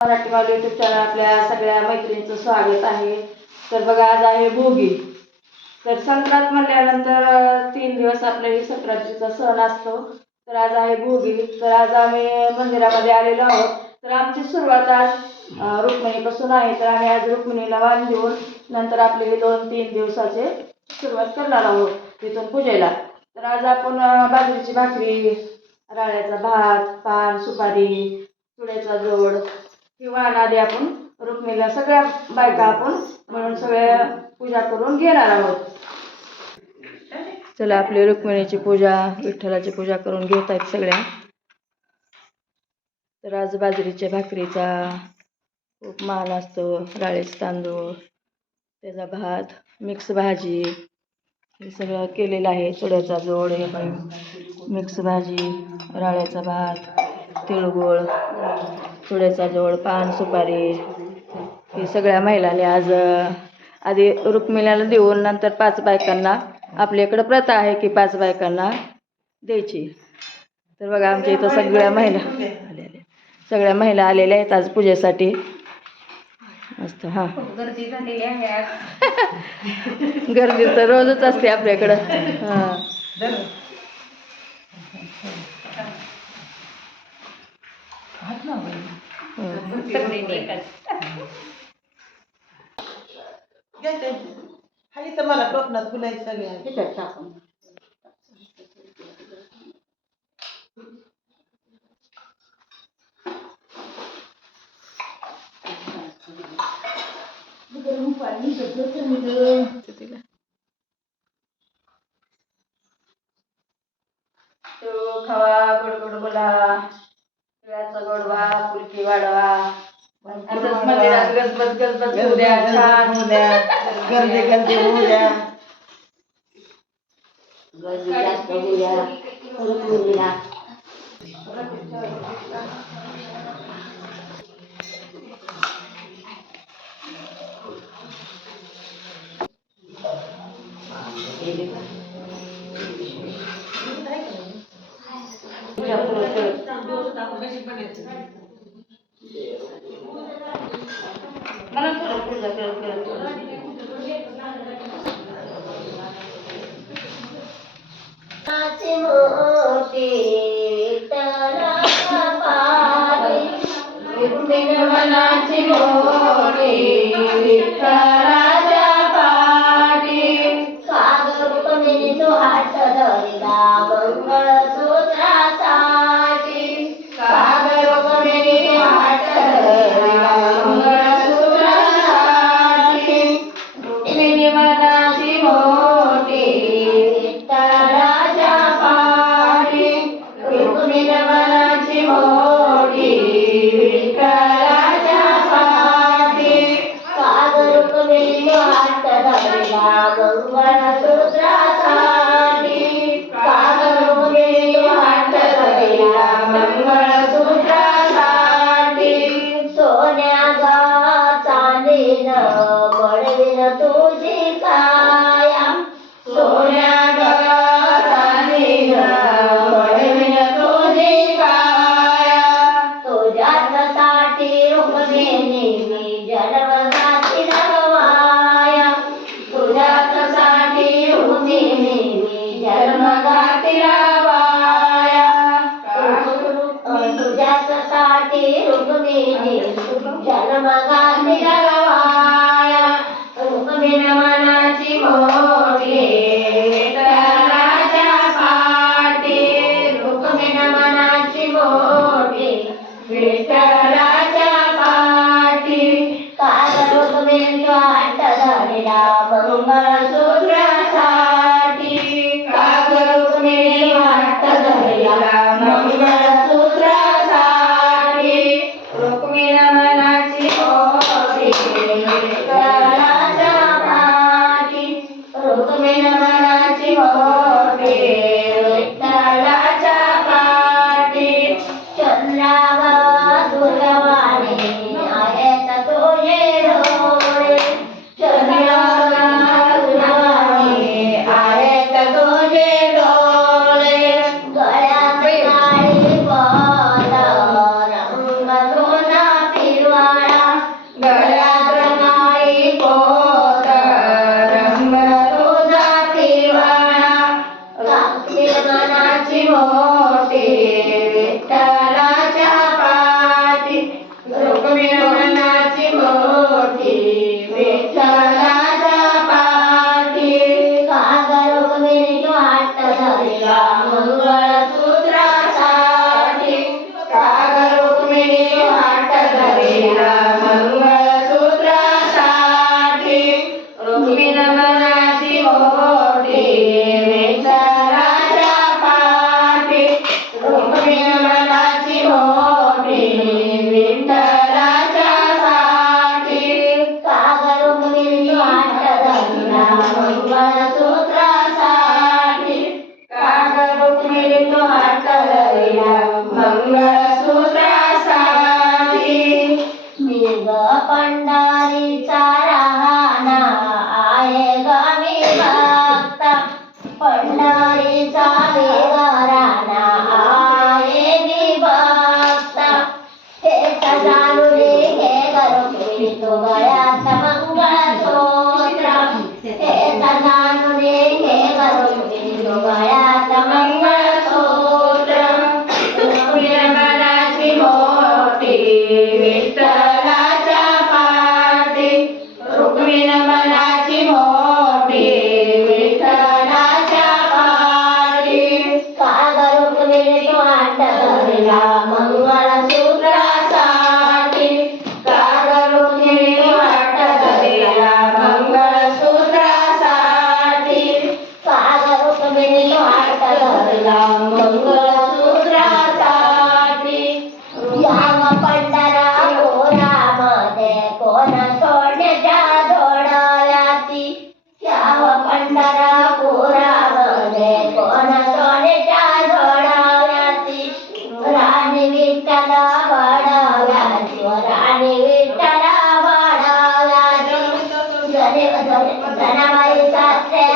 मराठी माऊली YouTube channel आपल्या सगळ्या मैत्रिणींचं स्वागत आहे. तर बघा, आज आहे भोगी. तर संक्रांत म्हणल्यानंतर 3 दिवस आपल्या ही संक्रांतीचा सण असतो. तर आज आहे भोगी. तर आज आम्ही मंदिरामध्ये आलेलो आहोत. तर आमची सुरुवात आज रुक्मिणीपासून आहे. तर आम्ही आज रुक्मिणीला वाण देऊन नंतर आपले हे 2-3 दिवसाचे सुरुवात करणार आहोत तिथून पूजेला. तर आज आपण बाजरीची भाकरी, राळ्याचा भात, पान, सुपारी, चुड्याचा जोड ही वाण आधी आपण रुक्मिणीला सगळ्या बायका आपण म्हणून सगळ्या पूजा करून घेणार आहोत. चला, आपली रुक्मिणीची पूजा, विठ्ठलाची पूजा करून घेत आहेत सगळ्या. तर आज बाजरीच्या भाकरीचा खूप मान असतो, राळेच तांदूळ, त्याचा भात, मिक्स भाजी हे सगळं केलेलं आहे. चुड्याचा जोड, हे पण मिक्स भाजी, राळ्याचा भात, तिळगुळ, चुड्याचा जोड, पान, सुपारी हे सगळ्या महिलांनी आज आधी रुक्मिणीला देऊन नंतर 5 बायकांना, आपल्याकडं प्रथा आहे की 5 बायकांना द्यायची. तर बघा, आमच्या इथं सगळ्या महिला आलेल्या आहेत आज पूजेसाठी. मस्त. हां, गर्दी झालेली आहे आज. गर्दी तर रोजच असते आपल्याकडं. हां, मला टोपणात फुलायचं सगळ्या. तो खावा, गोड गोड बोला, तिळाचा गोडवा, फुलकी वाढवा, असंच मंदिरात गजबज गजबज होऊ द्या, छान होऊ द्या, गर्दी गर्दी होऊ द्या. गर्दी जास्त होऊ द्या. रुक्मिणीला मला थोडं पूजा करत मनाची मोठी विठ्ठलाच्या पाठी, सागर रुक्मिणी तो हात धरिला मंगळसूत्रासाठी, सागर रुक्मिणी हात धरिला मंगळसूत्रासाठी. रुक्मिणी मनाची मोठी विठ्ठलाच्या पाठी, रुक्मिणी मनाची मोठी विठ्ठलाच्या पाठी, सागर रुक्मिणी हात धरिला मंगळसूत्रासाठी, सागर रुक्मिणी हात धरिला मंगळसूत्रासाठी. सोन्याचा चांदीनं मडविन तुझी काया, सोन्याचा चांदीनं मडविन तुझी काया, तुझ्यासाठी रुक्मिणी मी जन्म घातला माया, तुझ्यासाठी रुक्मिणी मी जन्म घातला माया, तुझ्यासाठी रुक्मिणी जन्म घातला माया. रुक्मिणी मनाची मोठी विठ्ठलाच्या पाठी, रुक्मिणी मनाची मोठी विठ्ठलाच्या पाठी, काल रुक्मिणी हात धरिला मंगळसूत्रासाठी, काल रुक्मिणी हात धरिला मंगळसूत्रासाठी. रुक्मिणी मनाची मोठी हिला मंगळसूत्रासाठी रुक्मिण मनाची मोठी विठ्ठलाच्या पाठी रुक्मिण मनाची मोठी विठ्ठलाच्या साठी काग रुक्मिणी वाट धरला मंगळसूत्रासाठी काग रुक्मिणी तो हात धरला मंगळसूत्रासाठी मी ग पंढरीचा राहणा आहे ग मी भक्त पंढरीचा मी घराणा आहे मी भक्त हे जाणू दे हे ग रुक्मिणी तो गळ्यात मंगळसूत्र हे जाणू दे हे ग रुक्मिणी तो गळ्यात मंगळसूत्र रुक्मिण मनाची मोठी विठ्ठलाच्या पाठी रुक्मिण मनाची मोठी विठ्ठलाच्या पाठी काग रुक्मिणी वाट धरला मंगळसूत्रासाठी काग रुक्मिणी वाट धरला मंगळसूत्रासाठी काग रुक्मिणी वाट धरला मंगळसूत्रासाठी याव पंढरपुरामध्ये कोण सोन्याच्या जोडाव्याती याव पंढरपुरामध्ये कोण सोन्याच्या जोडाव्याती राणी विठ्ठल बडाव्याची राणी विठ्ठल बडाव्याची जनाबाई सासरे